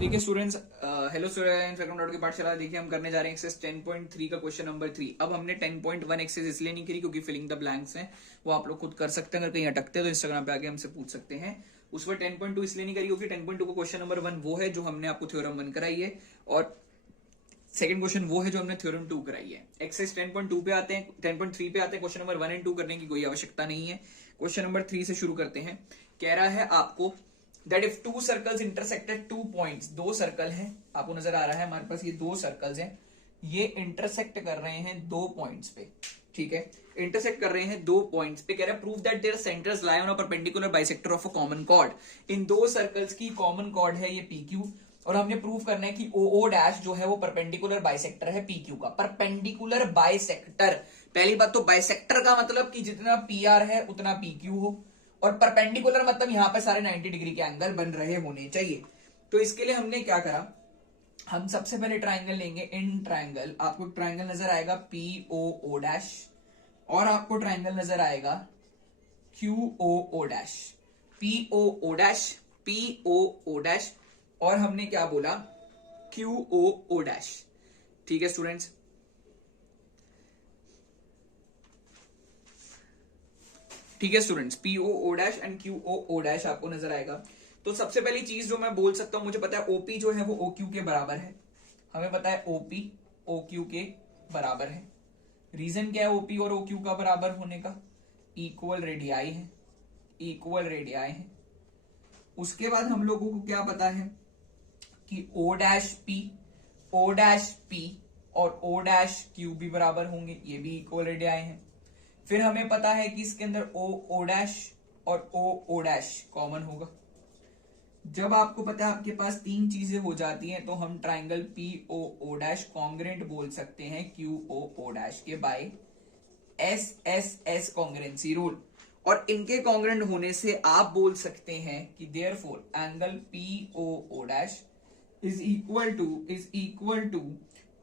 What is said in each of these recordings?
देखिए students, hello students, welcome to की पाठशाला। देखिए हम करने जा रहे हैं एक्सरसाइज 10.3 का क्वेश्चन नंबर 3। अब हमने 10.1 एक्सरसाइज इसलिए नहीं करी क्योंकि फिलिंग द ब्लैंक्स हैं, वो आप लोग खुद कर सकते हैं। अगर कहीं अटकते हैं तो इंस्टाग्राम पे आके हमसे पूछ सकते हैं। उस पर 10.2 इसलिए नहीं करी क्योंकि 10.2 का क्वेश्चन नंबर 1 वो है जो हमने आपको थ्योरम 1 कराई है, और सेकंड क्वेश्चन वो है जो हमने थ्योरम 2 कराई है। एक्सरसाइज 10.2 पे आते हैं, 10.3 पे आते हैं। क्वेश्चन नंबर 1 एंड 2 करने की कोई आवश्यकता नहीं है। क्वेश्चन नंबर 3 से शुरू करते हैं। कह रहा है आपको that if two circles intersected 2 points, दो सर्कल हैं, आपको नजर आ रहा है हमारे पास ये दो सर्कल्स हैं, ये इंटरसेक्ट कर रहे हैं 2 पॉइंट्स पे। ठीक है, इंटरसेक्ट कर रहे हैं 2 पॉइंट्स पे। कह रहा है prove that their centres lie on a perpendicular bisector of a common chord. इन दो सर्कल्स की कॉमन कॉर्ड है ये PQ, और हमने प्रूव करना है कि OO डैश जो है वो परपेंडिकुलर बाइसेक्टर है PQ का। परपेंडिकुलर बाइसेक्टर, पहली बात तो बाइसेक्टर का मतलब कि जितना PR है उतना PQ हो, और परपेंडिकुलर मतलब यहां पे सारे 90 डिग्री के एंगल बन रहे होने चाहिए। तो इसके लिए हमने क्या करा, हम सबसे पहले ट्राइंगल लेंगे। इन ट्राइंगल आपको ट्राइंगल नजर आएगा POO डैश, और आपको ट्राइंगल नजर आएगा QOO dash. POO dash, POO dash, और हमने क्या बोला, QOO डैश। ठीक है स्टूडेंट्स, ठीक है students, POO dash and QOO dash आपको नजर आएगा। तो सबसे पहली चीज जो मैं बोल सकता हूं, मुझे पता है OP जो है वो OQ के बराबर है। हमें पता है OP OQ के बराबर है। रीजन क्या है OP और OQ का बराबर होने का? इक्वल रेडियाई है, इक्वल रेडियाई है। उसके बाद हम लोगों को क्या पता है कि O डैश P और O डैश Q भी बराबर होंगे, ये भी इक्वल रेडियाई है। फिर हमें पता है कि इसके अंदर OO डैश और OO डैश कॉमन होगा। जब आपको पता है आपके पास तीन चीजें हो जाती हैं तो हम ट्राइंगल POO डैश कॉन्ग्रेंट बोल सकते हैं QOO डैश के बाय SSS कॉन्ग्रेंसी रूल। और इनके कॉन्ग्रेंट होने से आप बोल सकते हैं कि therefore angle POO dash is equal to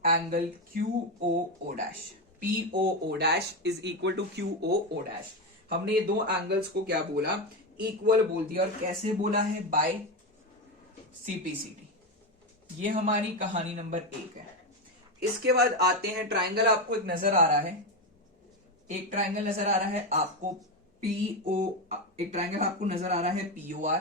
angle QOO dash. POO dash is equal to QOO dash. हमने ये दो एंगल्स को क्या बोला, इक्वल बोल दिया। और कैसे बोला है? By CPCD। ये हमारी कहानी नंबर 1 है। इसके बाद आते हैं ट्राइंगल। आपको एक नजर आ रहा है, एक ट्राइंगल नजर आ रहा है आपको एक ट्राइंगल आपको नजर आ रहा है POR,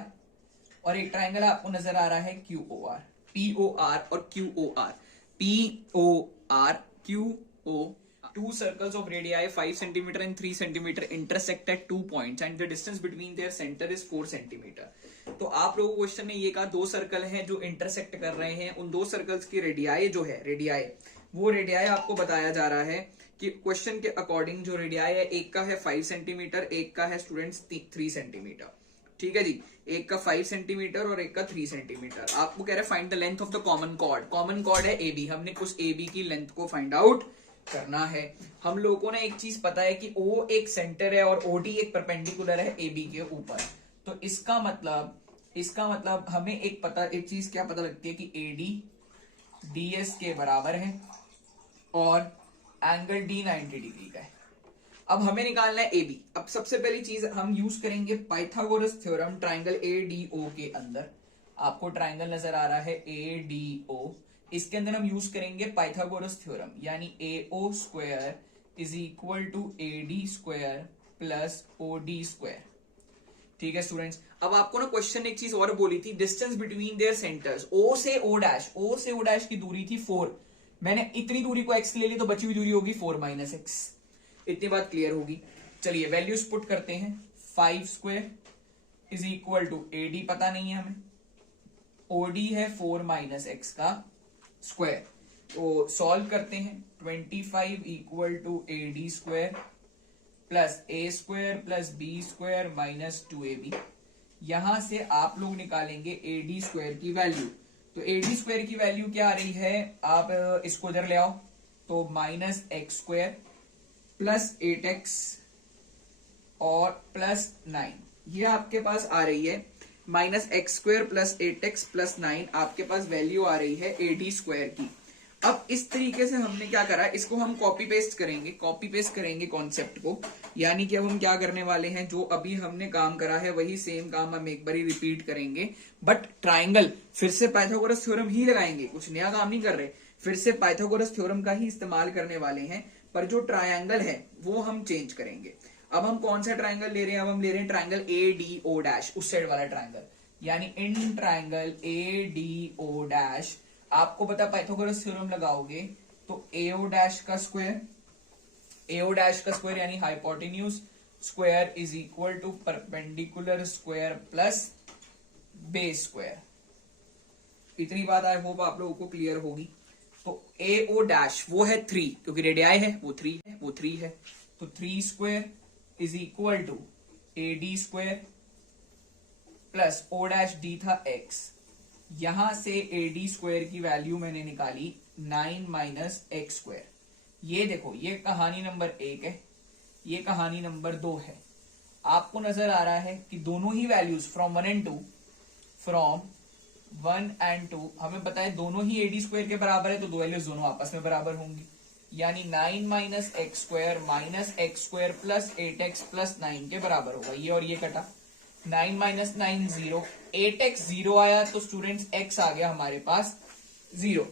और एक ट्राइंगल आपको नजर आ रहा है QOR। POR और QOR, POR QO, two circles of radii 5 cm and 3 cm intersect at 2 points and the distance between their center is 4 cm। तो आप लोगों को क्वेश्चन ने ये कहा दो सर्कल हैं जो इंटरसेक्ट कर रहे हैं, उन दो सर्कल्स की रेडियाई जो है, रेडियाई, वो रेडियाई आपको बताया जा रहा है कि क्वेश्चन के अकॉर्डिंग जो रेडियाई है, एक का है 5 सेंटीमीटर, एक का है स्टूडेंट्स 3 सेंटीमीटर। ठीक है जी, एक का 5 सेंटीमीटर और एक का 3 सेंटीमीटर। आपको कह रहा है find the length of the common chord. Common chord है AB, हमने उस AB की लेंथ को फाइंड आउट करना है। हम लोगों ने एक चीज पता है कि O एक सेंटर है और OD एक परपेंडिकुलर है AB के ऊपर। तो इसका मतलब हमें एक चीज क्या पता लगती है कि AD DS के बराबर है और एंगल D 90 डिग्री का है। अब हमें निकालना है AB। अब सबसे पहली चीज हम यूज करेंगे पाइथागोरस थ्योरम ट्राइंगल ADO के अंदर। आपको ट्राइंगल नजर आ रहा है ADO, इसके अंदर हम यूज करेंगे पाइथागोरस थ्योरम, यानी AO square is equal to AD square plus OD square. ठीक है स्टूडेंट्स, अब आपको ना क्वेश्चन ने एक चीज और बोली थी, distance between their centres. O से O डैश की दूरी थी 4। मैंने इतनी दूरी को x ले ली तो बची हुई दूरी होगी 4 - x। इतनी बात क्लियर होगी। चलिए वैल्यूज पुट करते हैं। 5 square is equal to AD पता नहीं है हमें, OD है 4 - x का स्क्वायर। तो सॉल्व करते हैं। 25 equal to AD square plus A square plus B square minus 2AB। यहां से आप लोग निकालेंगे AD स्क्वायर की वैल्यू। तो AD स्क्वायर की वैल्यू क्या आ रही है, आप इसको इधर ले आओ, तो -x स्क्वायर प्लस 8x और प्लस 9, ये आपके पास आ रही है। -x square plus 8x plus 9 आपके पास वैल्यू आ रही है AD स्क्वायर की। अब इस तरीके से हमने क्या करा, इसको हम कॉपी पेस्ट करेंगे कॉन्सेप्ट को। यानी कि अब हम क्या करने वाले हैं, जो अभी हमने काम करा है वही सेम काम हम एक बार रिपीट करेंगे, बट ट्राइंगल फिर से पाइथागोरस थ्योरम ही लगाएंगे, कुछ नया काम नहीं कर रहे, फिर से पाइथागोरस थ्योरम का ही इस्तेमाल करने वाले हैं, पर जो ट्रायंगल है वो हम चेंज करेंगे। अब हम कौन सा ट्रायंगल ले रहे हैं, अब हम ले रहे हैं triangle A D O dash, उस साइड वाला ट्रायंगल, यानी in triangle A D O dash, आपको पता पाइथागोरस थ्योरम लगाओगे तो एओ डैश का स्क्वायर यानी hypotenuse square is equal to perpendicular square plus base square. इतनी बात आई होप आप लोगों को क्लियर होगी। तो एओ डैश वो है 3, क्योंकि रेडियाई है वो 3 है, तो 3 square is equal to A D square plus O dash D था x, यहां से ए डी स्क्वायर की वैल्यू मैंने निकाली 9 माइनस एक्स स्क्वायर। ये देखो, ये कहानी नंबर 1 है, ये कहानी नंबर 2 है। आपको नजर आ रहा है कि दोनों ही वैल्यूज फ्रॉम 1 एंड 2 हमें पता है दोनों ही ए डी स्क्वायर के बराबर है, तो दो वैल्यूज दोनों आपस में बराबर होंगी, यानी 9 minus x square plus 8x plus 9 के बराबर होगा। ये और ये कटा, 9 माइनस 9 0, 8x 0 आया तो स्टूडेंट्स x आ गया हमारे पास 0,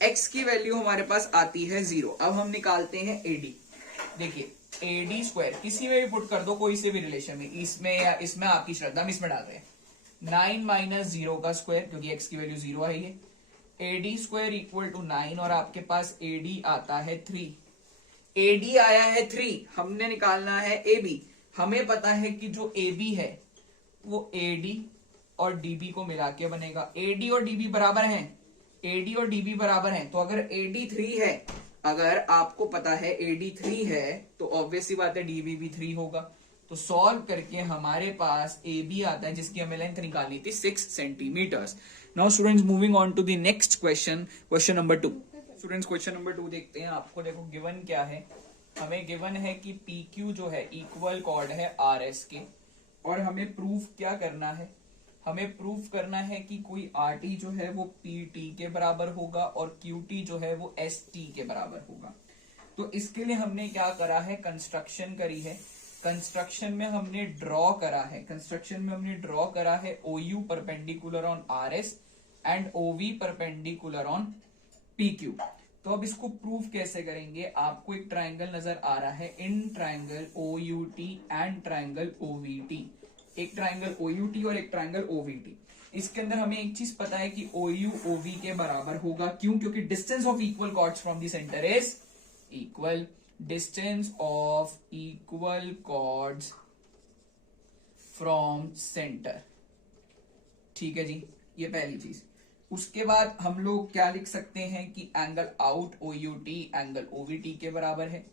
x की वैल्यू हमारे पास आती है 0। अब हम निकालते हैं एडी। देखिए एडी स्क्वायर किसी में भी पुट कर दो, कोई से भी रिलेशन में, इसमें या इसमें, आपकी श्रद्धा, हम इसमें डाल रहे हैं 9 माइनस 0 का स्क्वायर, क्योंकि x की वैल्यू 0 है, ये एडी स्क्वायर इक्वल टू 9 और आपके पास एडी आता है 3। एडी आया है 3, हमने निकालना है एबी। हमें पता है कि जो एबी है वो AD और DB को मिला के बनेगा। AD और DB बराबर हैं, तो अगर AD 3 है, अगर आपको पता है AD 3 है, तो ऑब्वियसली बात है DB भी 3 होगा। तो सॉल्व करके हमारे पास AB आता है, जिसकी हमें लेंथ निकालनी थी 6 centimetres. Now students moving on to the next question, question number 2। Students question number 2 देखते हैं। आपको देखो गिवन क्या है, हमें गिवन है कि PQ जो है इक्वल कॉर्ड है RS के, और हमें प्रूफ क्या करना है, हमें प्रूफ करना है कि कोई RT जो है वो PT के बराबर होगा और QT जो है वो ST के बराबर होगा। तो इसके लिए हमने क्या करा है, कंस्ट्रक्शन करी है। कंस्ट्रक्शन में हमने ड्रॉ करा है OU perpendicular on RS and OV perpendicular on PQ। तो अब इसको प्रूफ कैसे करेंगे, आपको एक ट्रायंगल नजर आ रहा है, in triangle OUT and triangle OVT, एक ट्रायंगल OUT और एक ट्रायंगल OVT। इसके अंदर हमें एक चीज पता है कि OU OV के बराबर होगा, क्यों, क्योंकि distance of equal chords from the centre is equal, distance of equal chords from centre. ठीक है जी, ये पहली चीज। उसके बाद हम लोग क्या लिख सकते हैं कि angle out OUT angle OVT के बराबर है,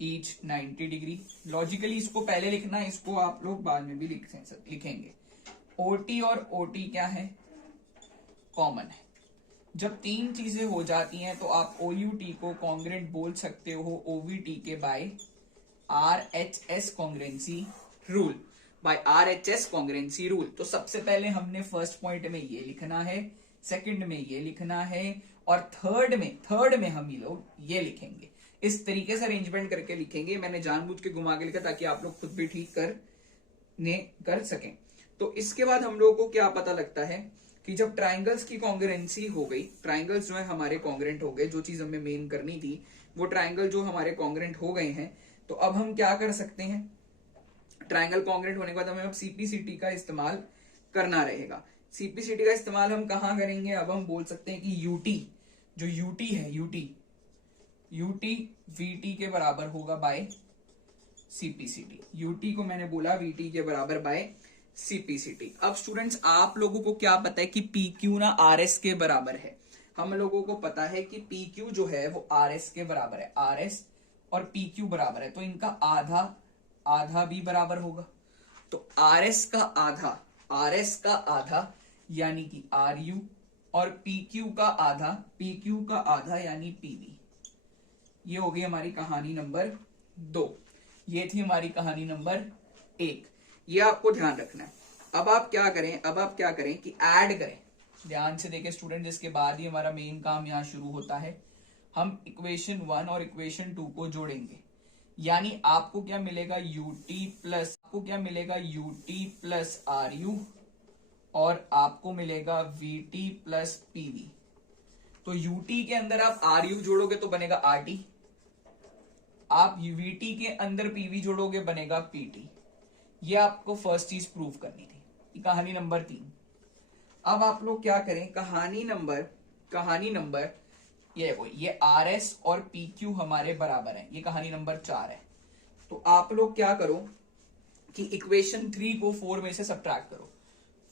ईच 90 डिग्री। लॉजिकली इसको पहले लिखना है, इसको आप लोग बाद में भी लिखेंगे। OT और OT क्या है, कॉमन है। जब तीन चीजें हो जाती हैं तो आप OUT को कॉन्ग्रेंट बोल सकते हो OVT के बाय RHS कॉन्ग्रेंसी रूल। तो सबसे पहले हमने फर्स्ट पॉइंट में ये लिखना है, सेकंड में ये लिखना है, और थर्ड में हम ये लोग ये लिखेंगे। इस तरीके से अरेंजमेंट करके लिखेंगे। मैंने जानबूझ के घुमा के लिखा ताकि आप लोग खुद भी ठीक कर सकें। तो इसके बाद हम लोगों को क्या पता लगता है कि जब ट्राइंगल्स की कॉन्ग्रेंसी हो गई, ट्राइंगल्स जो है हमारे कॉन्ग्रेंट हो गए, जो चीज हमें मेन करनी थी वो ट्राइंगल जो हमारे कॉन्ग्रेंट हो गए हैं, तो अब हम क्या कर सकते हैं, ट्राइंगल कॉन्ग्रेंट होने के बाद हमें अब सीपीसीटी का इस्तेमाल करना रहेगा। सीपीसीटी का इस्तेमाल हम कहां करेंगे, अब हम बोल सकते हैं कि यूटी, जो यूटी है, यूटी वीटी के बराबर होगा बाय सीपीसीटी। यूटी को मैंने बोला वीटी के बराबर बाय सीपीसीटी। अब स्टूडेंट्स आप लोगों को क्या पता है कि पीक्यू ना आरएस के बराबर है। हम लोगों को पता है कि पीक्यू जो है वो आरएस के बराबर है, आरएस और पीक्यू बराबर है, तो इनका आधा भी बराबर होगा। तो आरएस का आधा यानी कि आरयू, और पीक्यू का आधा यानी पीवी। ये हो गई हमारी कहानी नंबर 2। ये थी हमारी कहानी नंबर 1। ये आपको ध्यान रखना है। अब आप क्या करें कि ऐड करें। ध्यान से देखें स्टूडेंट, जिसके बाद ही हमारा मेन काम यहां शुरू होता है। हम इक्वेशन 1 और इक्वेशन 2 को जोड़ेंगे, यानी आपको क्या मिलेगा यूटी प्लस आर यू और आपको मिलेगा वीटी प्लस पीवी। तो यूटी के अंदर आप आर यू जोड़ोगे तो बनेगा आर टी, आप वीटी के अंदर पीवी जोड़ोगे बनेगा पीटी। ये आपको फर्स्ट चीज प्रूव करनी थी। ये कहानी नंबर 3। अब आप लोग क्या करें, कहानी नंबर ये देखो, ये आर एस और पी क्यू हमारे बराबर है, ये कहानी नंबर 4 है। तो आप लोग क्या करो कि इक्वेशन 3 को 4 में से सब्ट्रैक्ट करो,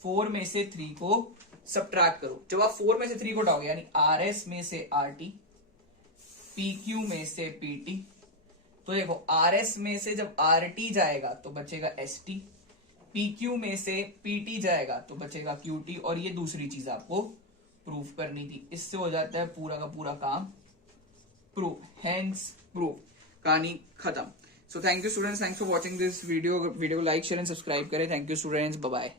4 में से 3 को सब्ट्रैक्ट करो। जब आप 4 में से 3 को हटाओगे, यानी आर एस में से आर टी, पी क्यू में से पी टी, तो देखो आर एस में से जब आर टी जाएगा तो बचेगा एस टी, पी क्यू में से पी टी जाएगा तो बचेगा क्यू टी, और ये दूसरी चीज आपको प्रूव करनी थी। इससे हो जाता है पूरा का पूरा काम प्रूव, हेंस प्रूव, कहानी खत्म। So thank you students, thanks for watching this video. Video like share and subscribe करें। Thank you students, bye bye.